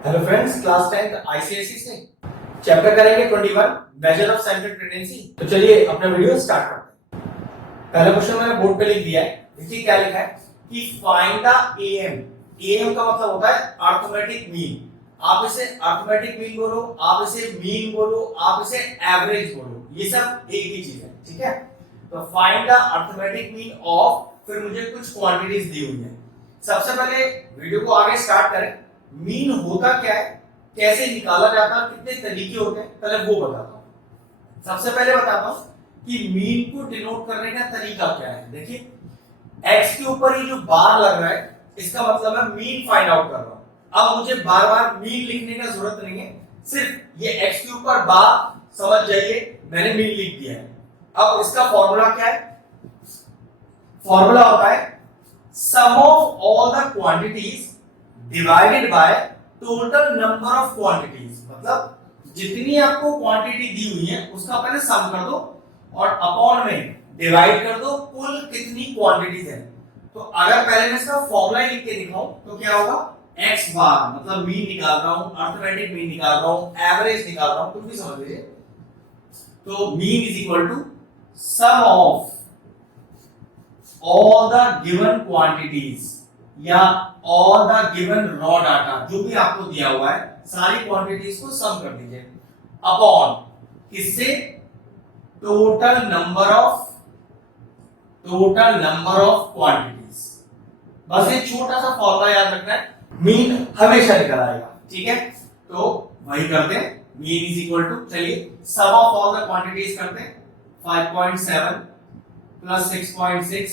Hello friends, class 10th ICSE से chapter करेंगे 21 measure of central tendency. तो चलिए अपना वीडियो स्टार्ट करते हैं। पहला क्वेश्चन मैंने बोर्ड पे लिख दिया है। देखिए क्या लिखा है कि फाइंड द एएम। एएम का मतलब होता है अरिथमेटिक मीन। आप इसे अरिथमेटिक मीन बोलो, आप इसे मीन बोलो, आप इसे एवरेज बोलो, ये सब एक ही चीज है। ठीक है, तो find the arithmetic mean of, फिर मुझे कुछ क्वांटिटीज दी हुई है। सबसे पहले वीडियो को आगे स्टार्ट करें। मीन होता क्या है, कैसे निकाला जाता है, कितने तरीके होते हैं, पहले वो बताता हूं। सबसे पहले बताता हूं कि मीन को डिनोट करने का तरीका क्या है। देखिए एक्स के ऊपर ये जो बार लग रहा है, इसका मतलब है मीन फाइंड आउट कर रहा हूं। अब मुझे बार बार मीन लिखने का जरूरत नहीं है, सिर्फ ये एक्स के ऊपर बार समझ जाइए, मैंने मीन लिख दिया है। अब इसका फॉर्मूला क्या है? फॉर्मूला होता है sum of all the quantities divided by total number of quantities. मतलब जितनी आपको क्वांटिटी दी हुई है उसका पहले सम कर दो और अपॉन में डिवाइड कर दो कुल कितनी क्वांटिटीज है। तो अगर पहले मैं इसका फॉर्मूला लिख के दिखाऊं तो क्या होगा, x बार मतलब मीन निकाल रहा हूं, अरिथमेटिक मीन निकाल रहा हूं, एवरेज निकाल रहा हूं, कुछ भी समझ लीजिए। तो mean is equal to sum of all the given quantities या all the given raw data, जो भी आपको दिया हुआ है सारी क्वांटिटीज को सम कर दीजिए अपॉन किससे, टोटल नंबर ऑफ क्वांटिटीज। बस ये छोटा सा फॉर्मूला याद रखना है, मीन हमेशा निकल आएगा। ठीक है, तो वही करते हैं। मीन इज इक्वल टू, चलिए sum of all the quantities करते हैं। 5.7 plus 6.6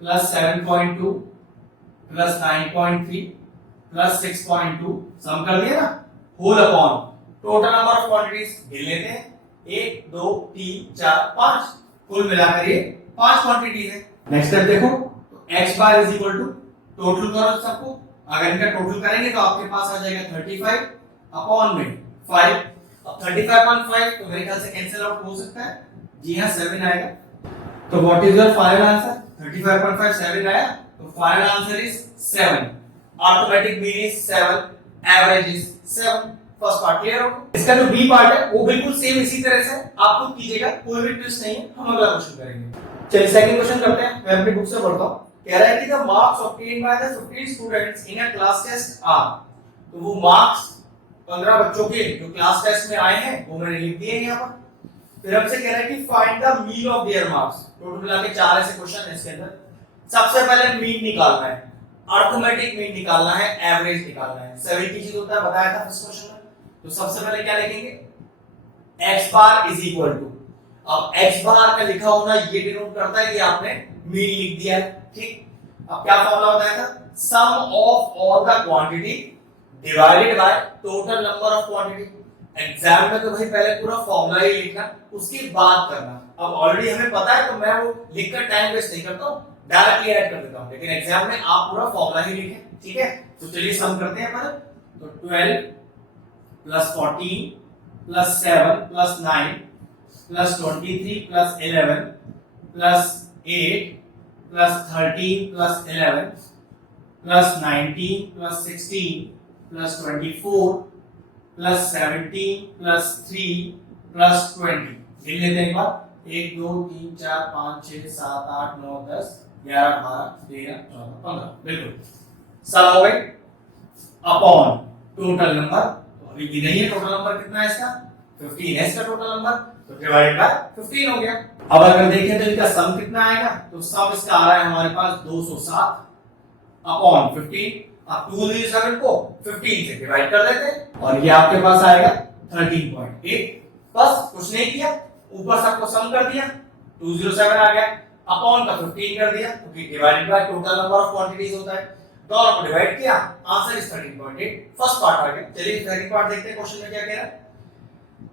plus 7.2 plus 9.3 plus 6.2, sum कर दिया ना, whole upon total number of quantities गिन लेते हैं। 1 2 3 4 5, कुल मिलाकर ये 5 क्वांटिटीज है। नेक्स्ट स्टेप देखो, तो x bar is equal to, total करो सबको। अगर इनका टोटल करेंगे तो आपके पास आ जाएगा 35 अपॉन में 5। अब 35.5 तो मेरे ख्याल से कैंसिल आउट हो सकता है। जी हां, 7 आएगा। तो what is your final answer? 35.5 7 आया, तो final answer is 7। Arithmetic mean is 7, average is 7। First part clear हो? इसका जो बी पार्ट है वो बिल्कुल सेम इसी तरह से आप खुद कीजिएगा, कोई भी ट्विस्ट नहीं है। हम अगला क्वेश्चन करेंगे। चलिए सेकंड क्वेश्चन करते हैं। मैं अपनी बुक से पढ़ता हूं। कह रहा है कि the marks obtained by the 15 students in a class test are. तो वो मार्क्स 15 बच्चों के जो क्लास टेस्ट में आए हैं वो मैंने लिख दिए हैं यहां पर। फिर हमसे कह रहा है कि find the mean of their marks. Total मिला के 4 ऐसे क्वेश्चन है इसके अंदर। सबसे पहले मीन निकालना है, अरिथमेटिक मीन निकालना है, एवरेज निकालना है। 7 की चीज होता है, बताया था फर्स्ट क्वेश्चन में। तो सबसे पहले क्या लिखेंगे, x bar is equal to, अब x बार का लिखा होना ये डिनोट करता है कि आपने मीन लिख दिया है। ठीक, अब क्या फॉर्मूला बताया था, sum of all the quantity divided by total number of quantity. Exam में तो भाई पहले पूरा फॉर्मूला ही लिखना, उसके बाद करना। अब ऑलरेडी हमें पता है तो मैं वो लिखकर टाइम वेस्ट नहीं करता हूं, डायरेक्टली ऐड कर देता हूं। लेकिन एग्जाम में आप पूरा फॉर्मूला ही लिखें। ठीक है, तो चलिए सम करते हैं अपन। तो 12 plus 14 plus 7 plus 9 plus 23 plus 11 plus 8 plus 13 plus 11 plus 19 plus 16 plus 24 plus 17 plus 3 plus 20। गिन लेते हैं एक बार। 1 2 3 4 5 6 7 8 9 10 11 12 13 14 15। बिल्कुल सम हो गए अपॉन टोटल नंबर। तो अभी भी नहीं है टोटल नंबर कितना है इसका, 15 है इसका टोटल नंबर, तो डिवाइडेड बाय 15 हो गया। अब अगर देखें तो इनका सम कितना आएगा, तो सम इसका आ रहा है हमारे पास 207 अपॉन 15। आप 207 को 15 से डिवाइड कर देते हैं और ये आपके पास आएगा 13.8। बस कुछ नहीं किया, ऊपर सबको सम कर दिया, 207 आ गया, अपॉन का 15 कर दिया, क्योंकि divided by total number of quantities होता है। दोनों को डिवाइड किया, आंसर इज 13.8। फर्स्ट पार्ट आ गया। चलिए सेकंड पार्ट देखते हैं, क्वेश्चन में क्या कह रहा है।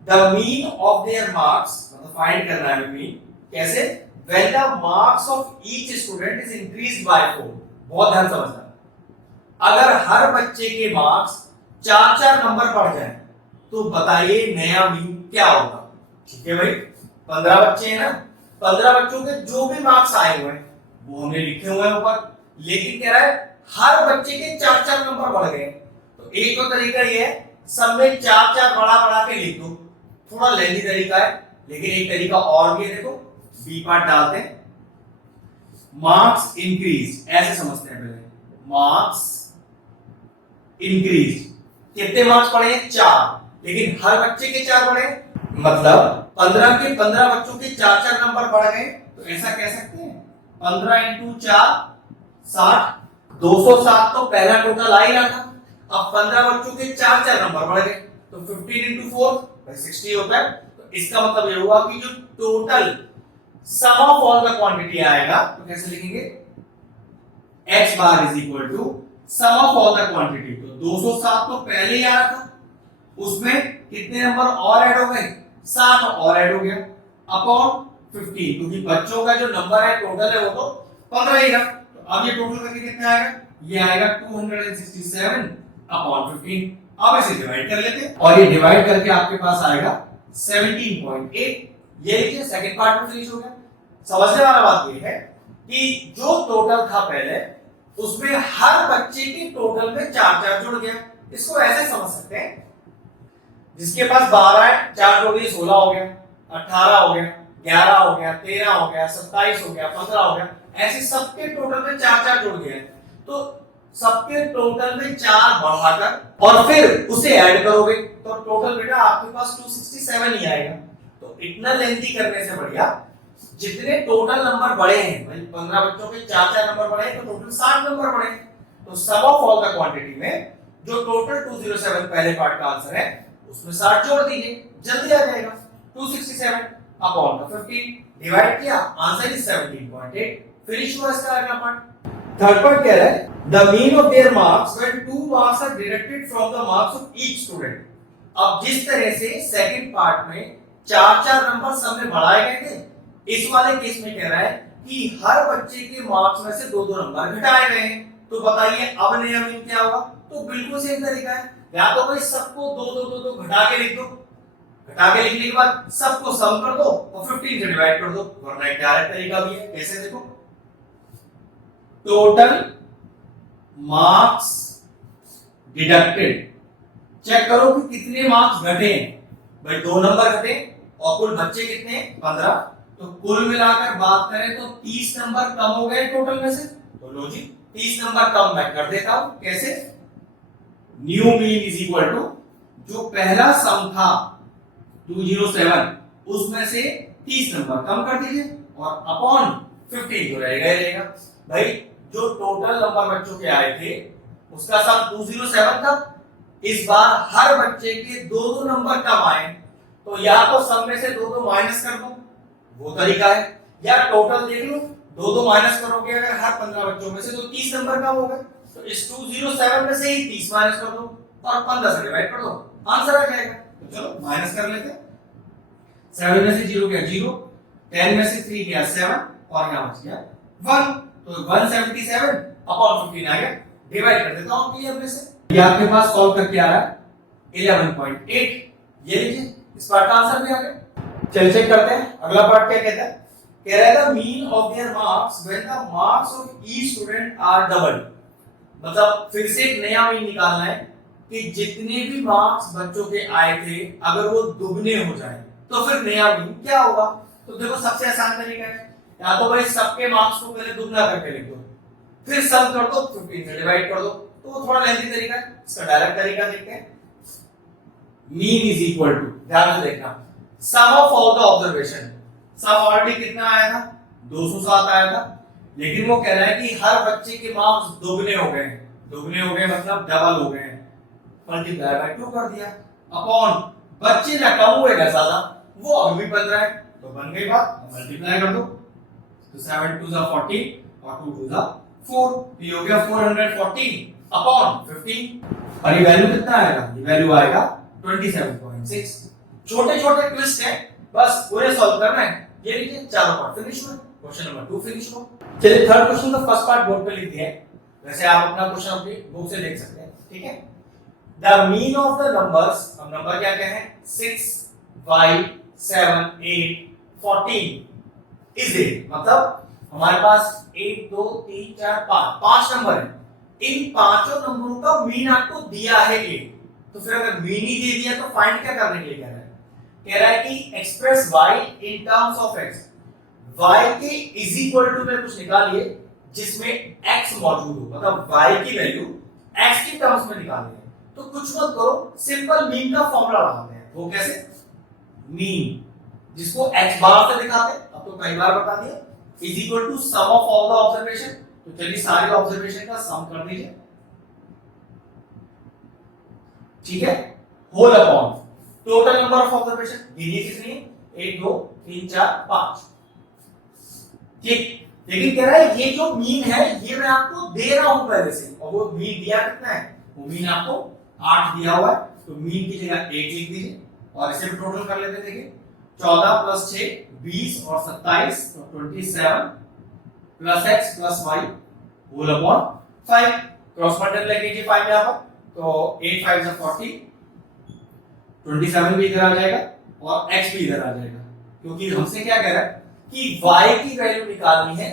The mean of their marks, मतलब फाइंड करना है मीन कैसे, when the marks of each student is increased by 4। बहुत ध्यान समझना, अगर हर बच्चे के मार्क्स 4-4 नंबर बढ़ जाए तो बताइए नया मीन क्या होगा। ठीक है भाई, 15 बच्चे हैं ना, 15 बच्चों के जो भी मार्क्स आए हुए हैं वो हमने लिखे हुए हैं ऊपर, लेकिन कह रहा है हर बच्चे के 4-4 नंबर बढ़ गए तो एक तो तरीका ये है सब में चार चार बड़ा बड़ा के लिख दो, थोड़ा लेंथी तरीका है, लेकिन एक तरीका और भी है, देखो बी पार्ट डालते हैं, मार्क्स इंक्रीज, ऐसे समझते हैं पहले, मार्क्स इंक्रीज, कितने मार्क्स पढ़े? 4, लेकिन हर बच्चे के 4 पढ़े, मतलब 15 के 15 बच्चों के 4-4 नंबर बढ़ गए, तो ऐसा कह सकते हैं 15 इंटू 4 60, 207 तो पहला टोटल आ ही रहा था, अब 15 बच्चों के 4-4 नंबर बढ़ गए, तो 15 इंटू 4 60 होता है। तो इसका मतलब ये हुआ कि जो total sum of all the quantity आएगा, तो कैसे लिखेंगे? x bar is equal to sum of all the quantity, तो 207 तो पहले ही आ रहा था, उसमें कितने नंबर और ऐड हो गए? 60 और ऐड हो गया, अपॉन 15, क्योंकि बच्चों का जो नंबर है टोटल है वो तो 15 ही था, तो अब ये टोटल करके कितना आएगा? ये आएगा 267 अपॉन 15। अब इसे डिवाइड कर लेते हैं और ये डिवाइड करके आपके पास आएगा 17.8। ये लीजिए सेकंड पार्ट में फिनिश हो गया। समझने वाला बात ये है कि जो टोटल था पहले उसमें हर बच्चे के टोटल में 4-4 जुड़ गया। इसको ऐसे समझ सकते हैं, जिसके पास 12 है 4 जोड़ दिए 16 हो गया, 18 हो गया, 11 हो गया, 13 हो गया, 27 हो गया, 15 हो गया, ऐसे सबके टोटल में 4-4 जुड़ गए। तो सबके टोटल में 4 बढ़ाकर और फिर उसे ऐड करोगे तो टोटल बेटा आपके पास 267 ही आएगा। तो इतना लेंथी करने से बढ़िया जितने टोटल नंबर बढ़े हैं, भाई 15 बच्चों के 4-4 नंबर बढ़े हैं, तो टोटल 60 नंबर बढ़े। तो सम ऑफ ऑल द क्वांटिटी में जो टोटल 207 पहले पार्ट का आंसर है उसमें 60 जोड़ दीजिए, जल्दी आ जाएगा। 267 अपॉन 15 डिवाइड किया, आंसर इज 17.8। फिनिश हुआ इसका अगला पार्ट। थर्ड पार्ट कह रहा है the mean of their marks when 2 marks are deducted from the marks of each student. अब जिस तरह से सेकंड पार्ट में 4-4 नंबर सब में बढ़ाए गए थे, इस वाले केस में कह रहा है कि हर बच्चे के मार्क्स में से 2-2 नंबर घटाए गए हैं। तो बताइए अब नया मीन क्या होगा? तो बिल्कुल सेम तरीका है, या तो भाई सबको 2-2 घटा के लिख दो, घटा के लिखने के बाद सबको सम कर दो और 15 से डिवाइड कर दो, वरना एक डायरेक्ट तरीका भी है। कैसे? देखो टोटल मार्क्स डिडक्टेड, चेक करो कि कितने मार्क्स घटे हैं। भाई 2 नंबर घटे और कुल बच्चे कितने हैं? 15, तो कुल मिलाकर बात करें तो 30 नंबर कम हो गए टोटल में से। तो लो जी 30 नंबर कम मैं कर देता हूं। कैसे? New mean is equal to जो पहला सम था 207 उसमें से 30 नंबर कम कर दीजिए और अपॉन 15 जो रहेगा। भाई जो टोटल नंबर बच्चों के आए थे उसका सम 207 था, इस बार हर बच्चे के 2-2 नंबर कम आए, तो या तो सम में से 2-2 माइनस कर दो, वो तरीका है, या टोटल देख लो 2-2 माइनस करोगे अगर हर 15 बच्चों में से तो 30 नंबर कम हो गए, तो इस 207 में से ही 30 माइनस कर दो और 15 से डिवाइड कर दो, आंसर आ जाएगा। तो चलो माइनस कर लेते हैं। 7 में से 0 गया 0, 10 में से 3 गया 7 और यहां बच गया 1, तो 177 अपॉन 15 आ गया। डिवाइड कर देता हूं क्लियर में से, ये आपके पास सॉल्व करके आ रहा है 11.8। ये लीजिए इस पार्ट का आंसर भी आ गया। चलिए चेक करते हैं अगला पार्ट क्या कहता है। कह रहा है the mean of their marks when the marks of each student are double. मतलब फिर से एक नया मीन निकालना है कि जितने भी मार्क्स बच्चों के आए थे अगर वो दुगने हो जाए तो फिर नया मीन क्या होगा। तो देखो सबसे आसान तरीका है, या तो भाई सबके मार्क्स को पहले दुगना करके लिख दो, फिर सम कर दो, 15 से डिवाइड कर दो, तो वो थोड़ा लेंथी तरीका है। इसका डायरेक्ट तरीका देखते हैं। मीन इज इक्वल टू, ध्यान से देखना, sum of all the observation. Sum already कितना आया था? 207 आया था, लेकिन वो कह रहा है कि हर बच्चे के मार्क्स दुगने हो गए। दुगने हो गए मतलब डबल हो गए, मल्टीप्लाई बाय 2 कर दिया, अपॉन बच्चे ना कम हुए ना ज्यादा, वो अभी भी 15 है, तो बन गई बात, मल्टीप्लाई कर दो, तो 7 2 जा 40 और 2 2 जा 4, ये हो गया 440 अपॉन 15। और ये वैल्यू कितना आएगा? ये वैल्यू आएगा 27.6। छोटे छोटे ट्विस्ट है, बस पूरे सॉल्व करना है। ये लीजिए चारों पार्ट फिनिश हुए, क्वेश्चन नंबर 2 फिनिश हुआ। चलिए थर्ड क्वेश्चन का फर्स्ट पार्ट बोर्ड पे लिख दिया है, वैसे आप अपना क्वेश्चन अपनी बुक से देख सकते हैं, ठीक है। The mean of the numbers, हम नंबर क्या कहें? 6 5 7 8 14 इज इट। मतलब हमारे पास 1 2 3 4 5 नंबर है, इन पांचों नंबरों का मीन आपको दिया है ये, तो फिर अगर मीन ही दे दिया तो फाइंड क्या करने के लिए कह रहा है कि express y in terms of x, y के इज इक्वल टू में कुछ निकालिए जिसमें x मौजूद हो, मतलब y की वैल्यू x की टर्म्स में निकालनी है। तो कुछ मत करो, सिंपल मीन का फॉर्मूला लगाते हैं। वो कैसे? मीन जिसको x बार से दिखाते हैं, अब तो कई बार बता दिया, is equal to sum of all the observation. तो चलिए सारे ऑब्जर्वेशन का सम कर दीजिए, ठीक है, whole upon total number of observation. गिनिए कितनी है? 1 2 3 4 5, ठीक। लेकिन कह रहा है ये जो मीन है ये मैं आपको दे रहा हूं पहले से, और वो मीन दिया कितना है? वो मीन आपको 8 दिया हुआ है, तो मीन की जगह 1 लिख दीजिए और इसे भी टोटल कर लेते हैं। देखिए 14 प्लस 6 20 और 27, तो 27 plus x plus y whole upon 5। Cross multiply कीजिए 5 यहां पर, तो 8 5 से 40, 27 भी इधर आ जाएगा और x भी इधर आ जाएगा, क्योंकि हमसे क्या कह रहा है कि y की वैल्यू निकालनी है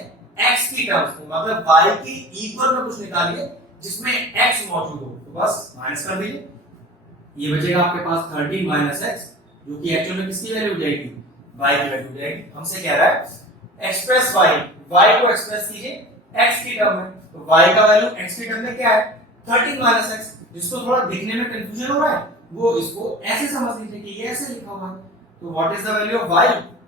x की टर्म्स में, मतलब y की इक्वल में कुछ निकालिए जिसमें x मौजूद हो। तो बस माइनस कर दीजिए, ये बचेगा आपके पास 13 माइनस x, जो कि एक्चुअल में किसकी वैल्यू हो जाएगी? y की वैल्यू हो जाएगी। हमसे कह रहा है एक्सप्रेस y को एक्सप्रेस कीजिए x की टर्म में, तो y का वैल्यू x की टर्म में क्या है? 13 माइनस x। जिसको थोड़ा दिखने में कंफ्यूजन हो रहा है वो इसको ऐसे समझ लीजिए कि ये ऐसे लिखा हुआ है। तो what is the value of y?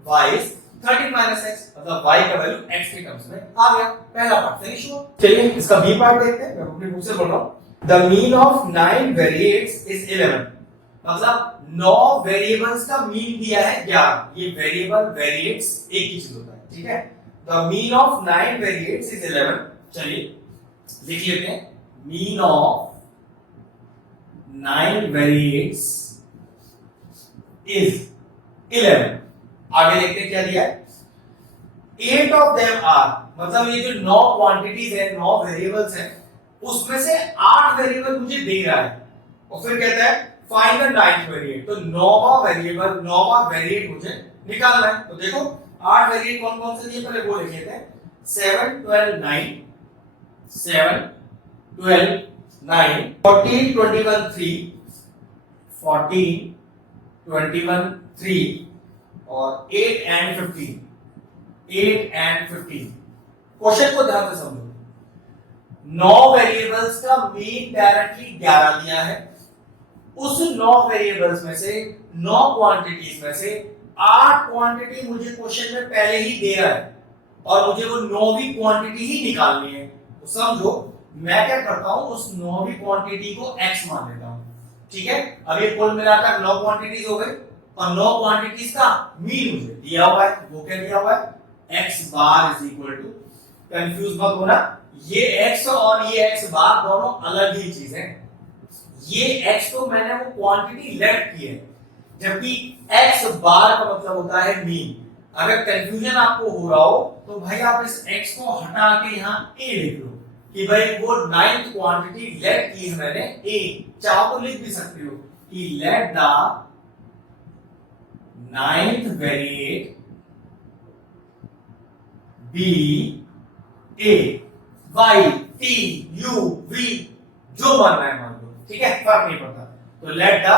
y is 13 minus x, मतलब y का वैल्यू x के टर्म्स में आ गया। पहला पार्ट फिनिश हुआ। चलिए इसका बी पार्ट देखते हैं। मैं अपनी बुक से बोल रहा हूं। The mean of 9 variates is 11, मतलब 9 वेरिएबल्स का मीन दिया है 11। ये वेरिएबल वेरिएट्स एक ही चीज होता है, ठीक है। The mean of 9 variates is 11। चलिए लिख लेते हैं, मीन ऑफ 9 वेरिएट्स इज 11। आगे देखते हैं क्या दिया है। 8 ऑफ देम आर, मतलब ये जो 9 क्वांटिटीज है, 9 वेरिएबल्स हैं, उसमें से 8 वेरिएबल मुझे दे रहा है, और फिर कहता है फाइंड द 9th वेरिएट। तो 9वां वेरिएबल, 9वां वेरिएट मुझे निकालना है। तो देखो 8 वेरिएट कौन कौन से दिए, पहले वो लिख लेते हैं। 7 12 9, 7 12 9, 14 21 3, 14 21 3 और 8 and 15, 8 and 15। क्वेश्चन को ध्यान से समझो। 9 वेरिएबल्स का मीन डायरेक्टली 11 दिया है, उस 9 वेरिएबल्स में से, 9 क्वांटिटीज में से 8 क्वांटिटी मुझे क्वेश्चन में पहले ही दे रहा है और मुझे वो 9वीं क्वांटिटी ही निकालनी है। तो समझो मैं क्या करता हूं, उस 9वीं क्वांटिटी को x मान लेता हूं, ठीक है। अब ये कुल मिलाकर 9 क्वांटिटीज हो गई और 9 क्वांटिटीज का मीन मुझे दिया हुआ है। वो क्या दिया हुआ है? x bar is equal to, confuse मत होना, ये x और ये x बार दोनों अलग ही चीज है। ये x तो मैंने वो क्वांटिटी लेफ्ट की है, जबकि x बार का मतलब होता है मीन। अगर कंफ्यूजन आपको हो रहा हो तो भाई आप इस x को हटा के यहाँ a लिख लो कि भाई वो 9th क्वांटिटी लेफ्ट की है मैंने a। चाहो तो लिख भी सकते हो कि let the 9th variate be a, y, t, u, v, जो मान रहा है मान लो, ठीक है, फर्क नहीं पड़ता। तो let the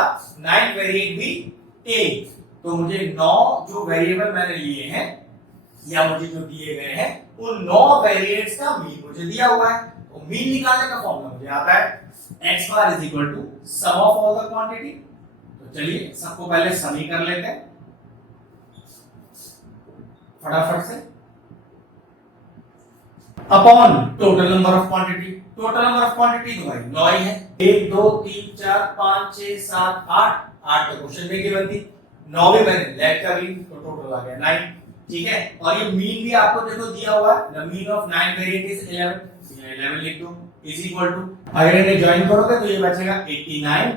9th variate be a। तो मुझे 9 जो वेरिएबल मैंने लिए हैं या मुझे जो दिए गए हैं उन 9 वेरिएट्स का मीन मुझे दिया हुआ है। तो मीन निकालने का फॉर्मूला मुझे आता है x bar is equal to sum of all the quantity. तो चलिए सबको पहले सम ही कर लेते हैं फटाफट से, upon total number of quantity. Total number of quantity तो भाई 9 ही है, 1 2 3 4 5 6 7 8, 8 तो क्वेश्चन में गिवन थी, 9 भी मैंने लेट कर ली तो टोटल आ गया 9, ठीक है। और ये मीन भी आपको देखो दिया हुआ है, the mean of 9 variate is 11, 11 लिख दो इज इक्वल टू, अगर इन्हें ज्वाइन करोगे तो ये बचेगा 89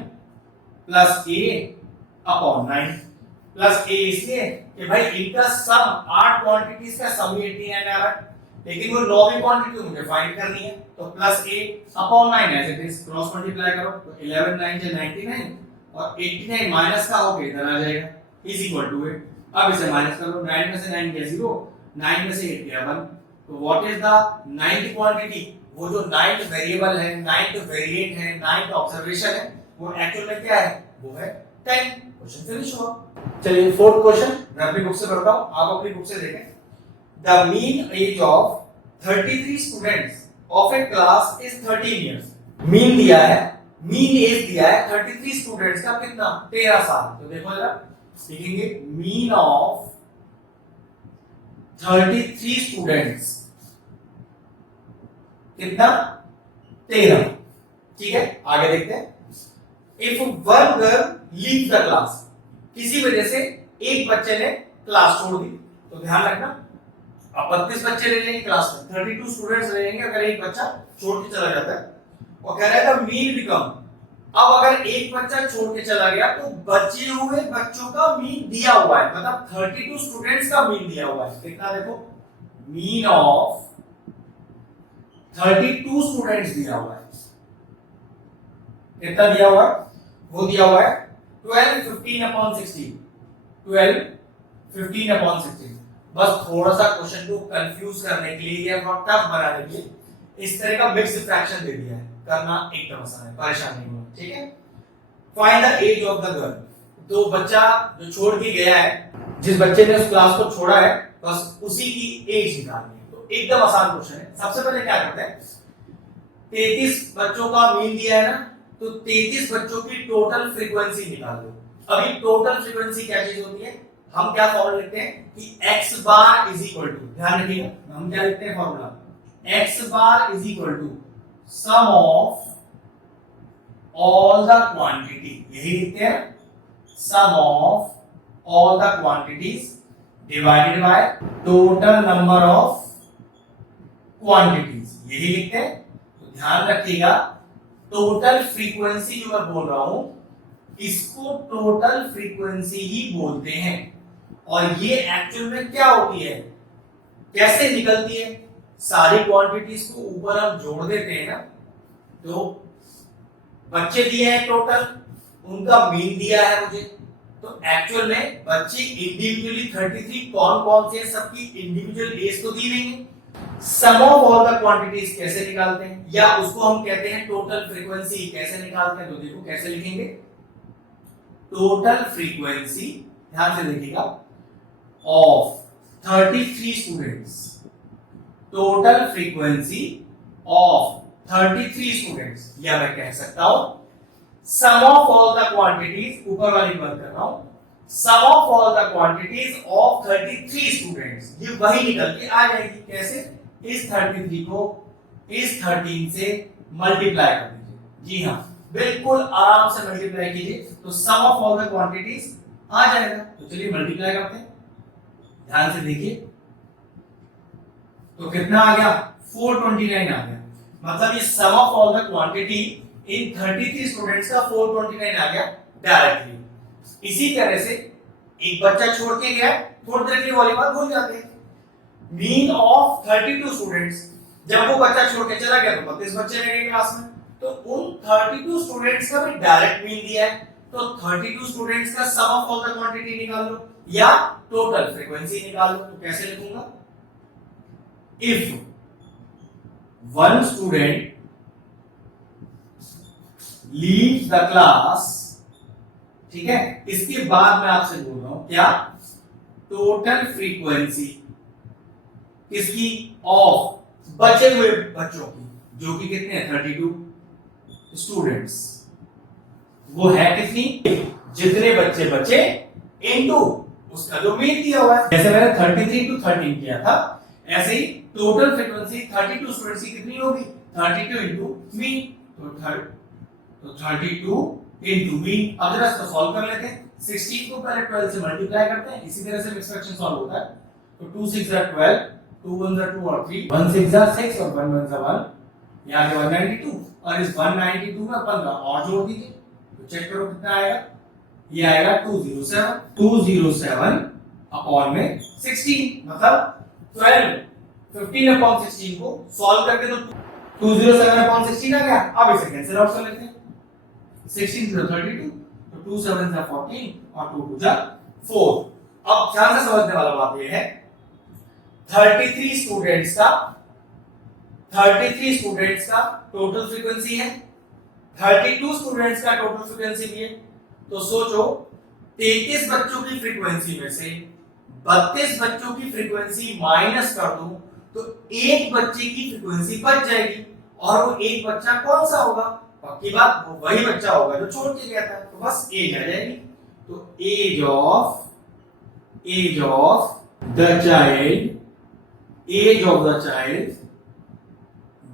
plus a upon 9 plus a, इसलिए कि भाई इनका सम 8 क्वांटिटीज का सम 89 आ रहा है, लेकिन वो 9वीं क्वांटिटी मुझे फाइंड करनी है। तो plus a upon 9 as it is, cross multiply करो तो 11 9 से 99 और 89 माइनस का होके इधर आ जाएगा इज इक्वल टू 8। अब इसे माइनस करो, 9 में से 9 गया 0, 9 में से 8 गया 1। तो what is the 9th quantity? वो जो नाइन्थ वेरिएबल है, नाइन्थ वेरिएट है, नाइन्थ ऑब्जर्वेशन है, वो एक्चुअल में क्या है? वो है 10। क्वेश्चन फिनिश हुआ। चलिए फोर्थ क्वेश्चन मैं अपनी बुक से पढ़ता हूं, आप अपनी बुक से देखें। The mean age of 33 students of a class is 13 years. Mean दिया है, मीन एज दिया है 33 स्टूडेंट्स का, कितना? 13 साल। तो देखो जरा लिखेंगे मीन ऑफ 33 स्टूडेंट्स कितना? 13। ठीक है, आगे देखते हैं। If one girl leave the class, किसी वजह से एक बच्चे ने क्लास छोड़ दी, तो ध्यान रखना अब 32 बच्चे ले लेंगे क्लास में, 32 स्टूडेंट्स ले लेंगे, अगर एक बच्चा छोड़ के चला जाता है। और कह रहा था मीन बिकम, अब अगर एक बच्चा छोड़ के चला गया तो बचे हुए बच्चों का मीन दिया हुआ है, मतलब 32 स्टूडेंट्स का मीन दिया हुआ है। कितना? देखो मीन ऑफ 32 स्टूडेंट्स दिया हुआ है। कितना दिया हुआ है? वो दिया हुआ है 12 15 अपॉन 16, 12 15 अपॉन 16। बस थोड़ा सा क्वेश्चन को कंफ्यूज करने के लिए या टफ बनाने के लिए इस तरह का मिक्स फ्रैक्शन दे दिया है, करना एकदम आसान है, परेशान नहीं होना। ठीक है, find the age of the girl. तो बच्चा जो छोड़ के गया है, जिस बच्चे ने उस क्लास को छोड़ा है, बस उसी की एज निकालनी है। तो एकदम आसान क्वेश्चन है। सबसे पहले क्या करते हैं, 33 बच्चों का मीन दिया है ना, तो 33 बच्चों की टोटल फ्रीक्वेंसी निकाल दो। अभी टोटल फ्रीक्वेंसी क्या चीज होती है? हम क्या फॉर्मूला लिखते हैं कि x bar is equal to, ध्यान रखिएगा हम क्या लिखते हैं formula, x bar is equal to sum of all the quantity, यही लिखते हैं, sum of all the quantities divided by total number of quantities, यही लिखते हैं। तो ध्यान रखिएगा टोटल फ्रीक्वेंसी जो मैं बोल रहा हूं इसको टोटल फ्रीक्वेंसी ही बोलते हैं। और ये एक्चुअल में क्या होती है, कैसे निकलती है? सारी क्वांटिटीज को ऊपर हम जोड़ देते हैं ना, तो बच्चे दिए हैं टोटल, उनका मीन दिया है मुझे, तो एक्चुअल में बच्चे इंडिविजुअली 33 कौन कौन से हैं, सबकी इंडिविजुअल एज तो दी नहीं है। Sum of all the quantities कैसे निकालते हैं, या उसको हम कहते हैं टोटल फ्रीक्वेंसी कैसे निकालते हैं? तो देखो कैसे लिखेंगे, टोटल फ्रीक्वेंसी, ध्यान से देखिएगा, of 33 students, total frequency of 33 students, या मैं कह सकता हूं sum of all the quantities, ऊपर वाली बात कर रहा हूं, sum of all the quantities of 33 students, ये वही निकल के आ जाएगी। कैसे? इस 33 को इस 13 से मल्टीप्लाई कर दीजिए। जी हाँ, बिल्कुल आराम से मल्टीप्लाई कीजिए, तो सम ऑफ ऑल द क्वांटिटीज आ जाएगा। तो चलिए मल्टीप्लाई करते हैं, ध्यान से देखिए, तो कितना आ गया? 429 आ गया। मतलब ये sum of all the quantity in 33 students का 429 आ गया डायरेक्टली। इसी तरह से एक बच्चा छोड़ के गया, थोड़ी देर के लिए वाली बात भूल जाते हैं। मीन ऑफ 32 स्टूडेंट्स, जब वो बच्चा छोड़ के चला गया तो 32 बच्चे रह गए क्लास में, तो उन 32 स्टूडेंट्स का भी डायरेक्ट मीन दिया है, तो 32 स्टूडेंट्स का सम ऑफ ऑल द क्वांटिटी निकाल लो या टोटल फ्रीक्वेंसी निकाल लो। तो कैसे लिखूंगा, if one student leaves the class, ठीक है, इसके बाद मैं आपसे बोल रहा हूं क्या, टोटल फ्रीक्वेंसी किसकी? ऑफ बचे हुए बच्चों की, जो कि कितने हैं? 32 स्टूडेंट्स। वो है कितनी? जितने बच्चे बचे इनटू उसका जो मीन दिया हुआ है। जैसे मैंने 33 टू 13 किया था, ऐसे ही टोटल फ्रीक्वेंसी 32 स्टूडेंट्स की कितनी होगी? 32 इनटू मीन, तो 32 इनटू मीन। अब जरा इसको सॉल्व कर लेते हैं। 16 को पहले 12 से मल्टीप्लाई करते हैं, इसी तरह से मिक्स फ्रैक्शन सॉल्व होता है। तो 2 6 जा 12, 2 1 जा 2 और 3, 1 6 जा 6 और 1 1 जा 1, यहां पे 192, और इस 192 में 15 और जोड़ दीजिए, तो चेक करो कितना आएगा। ये आएगा 207, 207 अपॉन में 16, मतलब 12 15 अपॉन 16 को सॉल्व करके तो 207 अपॉन 16 आ गया। अब इसे कैंसिल आउट कर लेते हैं, 16 0 32, तो 2 7 जा 14 और 2 2 जा 4। अब ध्यान से समझने वाला बात यह है, 33 स्टूडेंट्स का 33 स्टूडेंट्स का टोटल फ्रीक्वेंसी है, 32 स्टूडेंट्स का टोटल फ्रीक्वेंसी भी है। तो सोचो 33 बच्चों की फ्रीक्वेंसी में से 32 बच्चों की फ्रीक्वेंसी माइनस कर दूं तो एक बच्चे की फ्रीक्वेंसी बच जाएगी, और वो एक बच्चा कौन सा होगा? पक्की बात, वो वही बच्चा होगा जो छोड़ के गया था। तो बस एज आ जाएगी। तो age of the child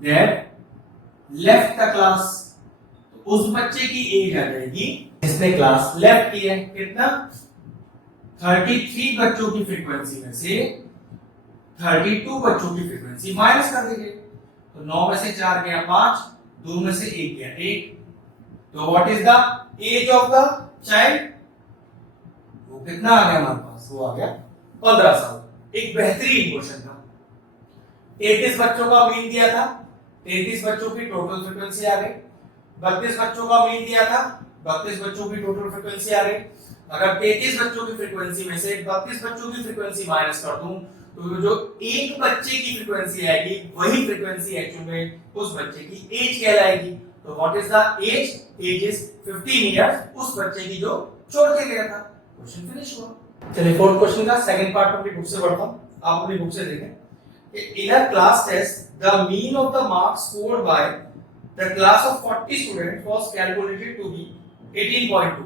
that left the class, तो उस बच्चे की एज आ जाएगी जिसने क्लास लेफ्ट की है। कितना? 33 बच्चों की फ्रीक्वेंसी में से 32 बच्चों की फ्रीक्वेंसी माइनस कर देंगे। तो 9 में से 4 गया 5, 2 में से 1 गया 1। तो what is the age of the child? वो कितना आ गया हमारे पास? वो आ गया 15 साल। एक बेहतरीन क्वेश्चन था। 33 बच्चों का मीन दिया था, 33 बच्चों की टोटल फ्रीक्वेंसी आ गई। 32 बच्चों का मीन दिया था, 32 बच्चों की टोटल फ्रीक्वेंसी आ गई। अगर 33 बच्चों की फ्रीक्वेंसी में से 32 बच्चों की फ्रीक्वेंसी माइनस कर दूं तो जो एक बच्चे की फ्रीक्वेंसी आएगी वही फ्रीक्वेंसी एक्चुअल में उस बच्चे की एज कहलाएगी। तो what is the age? Age is 15 years उस बच्चे की जो छोड़ के गया था। क्वेश्चन फिनिश हुआ। चलिए फोर्थ क्वेश्चन का सेकंड पार्ट अपनी बुक से पढ़ता हूं, आप अपनी बुक से देखें। In a class test, the mean of the marks scored by the class of 40 students was calculated to be 18.2।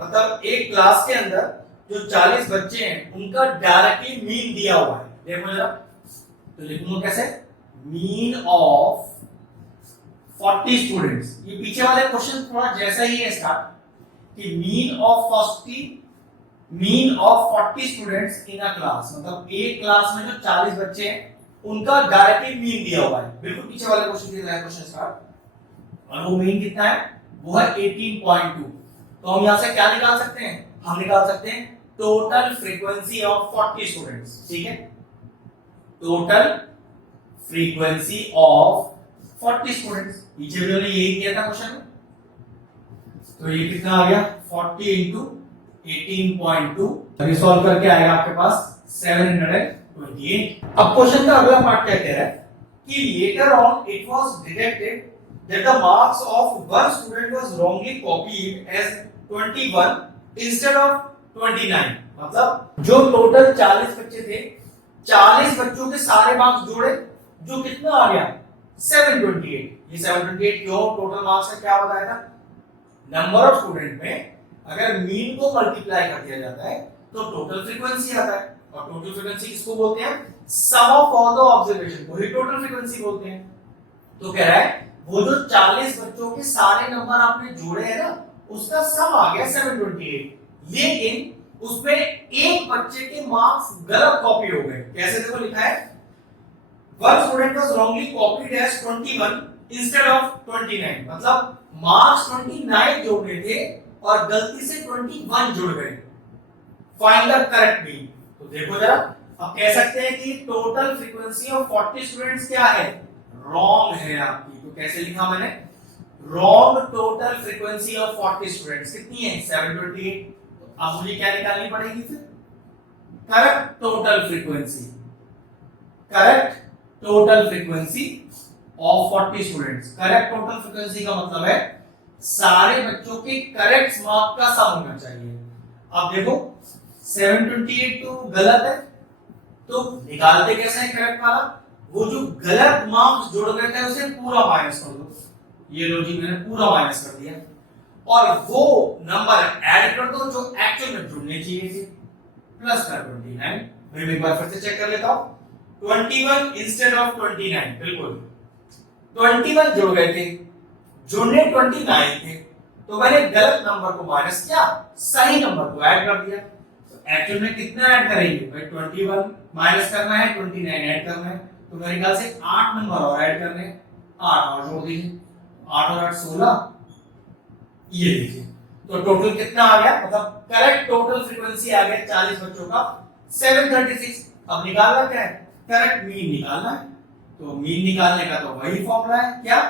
मतलब एक क्लास के अंदर जो 40 बच्चे हैं उनका डायरेक्टली मीन दिया हुआ है। देखो जरा, तो लिखूंगा कैसे? Mean of 40 students. ये पीछे वाले क्वेश्चन थोड़ा जैसा ही है इसका, कि mean of 40 students in a class, मतलब एक क्लास में जो 40 बच्चे हैं उनका डायरेक्टली मीन दिया हुआ है। बिल्कुल पीछे वाले क्वेश्चन की तरह क्वेश्चन स्टार्ट। और वो मीन कितना है? वो है 18.2। तो हम यहां से क्या निकाल सकते हैं? हम निकाल सकते हैं टोटल फ्रीक्वेंसी ऑफ 40 स्टूडेंट्स। ठीक है, टोटल फ्रीक्वेंसी ऑफ 40 स्टूडेंट्स। पीछे भी हमने यही किया था क्वेश्चन में। तो ये कितना आ गया? 40 इंटू 18.2। अभी सॉल्व करके आएगा आपके पास 728। अब क्वेश्चन का अगला पार्ट क्या कह रहा है कि later on it was detected that the marks of one student was wrongly copied as 21 instead of 29। मतलब जो टोटल 40 बच्चे थे, 40 बच्चों के सारे मार्क्स जोड़े, जो कितना आ गया? 728। ये 728 क्यों? टोटल मार्क्स का क्या बताया था? नंबर ऑफ स्टूडेंट में अगर मीन को मल्टीप्लाई कर दिया जाता है तो टोटल फ्रीक्वेंसी आता है। और टोटल फ्रीक्वेंसी किसको बोलते हैं? Sum of all the observation को ही टोटल फ्रीक्वेंसी बोलते हैं। तो कह रहा है वो जो 40 बच्चों के सारे नंबर आपने जोड़े हैं ना, उसका सम आ गया 728, लेकिन उसमें एक बच्चे के मार्क्स गलत कॉपी हो गए। कैसे? देखो लिखा है one student was wrongly copied age 21 instead of 29। मतलब मार्क्स 29 जोड़ने थे और गलती से 21 जुड़ गए। Find the correct mean. तो देखो जरा, अब कह सकते हैं कि टोटल फ्रीक्वेंसी ऑफ 40 स्टूडेंट्स क्या है? रॉन्ग है आपकी। तो कैसे लिखा मैंने? Wrong total frequency of 40 students कितनी है? 728। तो अब मुझे क्या निकालनी पड़ेगी फिर? Correct total frequency. Correct total frequency of 40 students. Correct total frequency का मतलब है सारे बच्चों के करेक्ट मार्क का सम होना चाहिए। अब देखो 728 तो गलत है, तो निकालते कैसे है करेक्ट वाला? वो जो गलत मार्क्स जुड़ गए थे उसे पूरा माइनस कर दो। ये लो जी, मैंने पूरा माइनस कर दिया, और वो नंबर ऐड कर दो जो एक्चुअल में जुड़ने चाहिए थे, प्लस कर 29। मैं एक बार फिर से चेक कर लेता हूं। 21 इंस्टेड ऑफ 29, बिल्कुल 21 जुड़ गए थे, जुड़ने 29 थे, तो मैंने गलत नंबर को माइनस किया, सही नंबर को ऐड कर दिया। तो एक्चुअल में कितना ऐड करेंगे भाई? 21 माइनस करना है, 29 ऐड करना है, तो मेरे ख्याल से 8 नंबर और ऐड करने, 8 और जोड़ दीजिए, 8 और 8 16। ये देखिए, तो टोटल कितना आ गया? मतलब करेक्ट टोटल फ्रीक्वेंसी आ गया 40 बच्चों का 736। अब निकालना क्या है? करेक्ट मीन निकालना है। तो मीन निकालने का तो वही फॉर्मूला है, क्या?